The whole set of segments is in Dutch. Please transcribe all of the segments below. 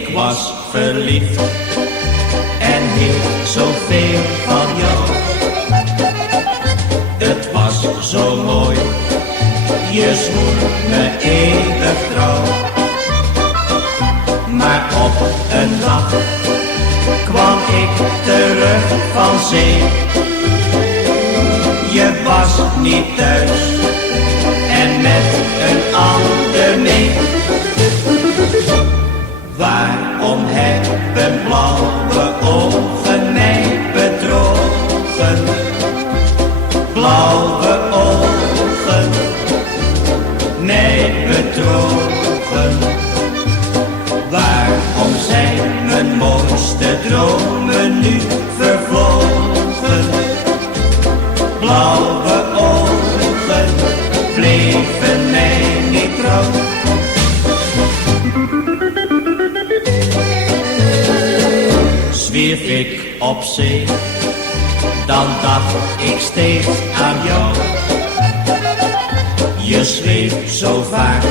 Ik was verliefd en hield zoveel van jou. Het was zo mooi, je zwoer me eeuwig trouw. Maar op een dag kwam ik terug van zee. Je was niet thuis en met een ander mee. Waarom hebben blauwe ogen mij bedrogen? Blauwe ogen mij bedrogen. Waarom zijn mijn mooiste dromen nu vervlogen? Blauwe ogen bleven mij niet trouw. Zwierf ik op zee, dan dacht ik steeds aan jou. Je schreef zo vaak,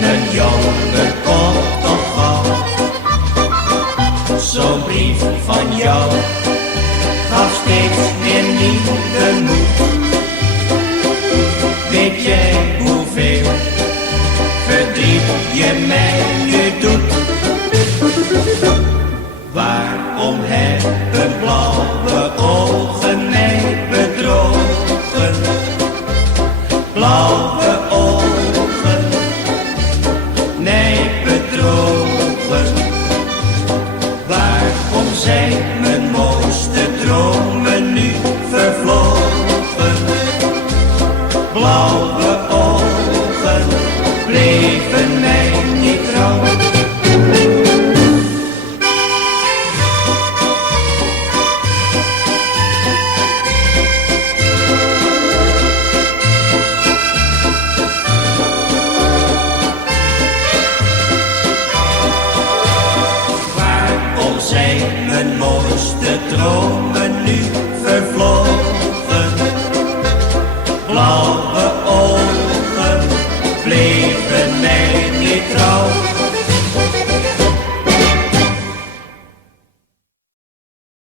mijn jongen komt toch gauw. Zo'n brief van jou gaf steeds weer nieuwe moed. Weet jij hoeveel verdriet je mij nu doet? Waarom hebben blauwe ogen mij bedrogen? Blauwe ogen mij bedrogen. Waarom zijn mijn mooiste dromen nu vervlogen? Blauwe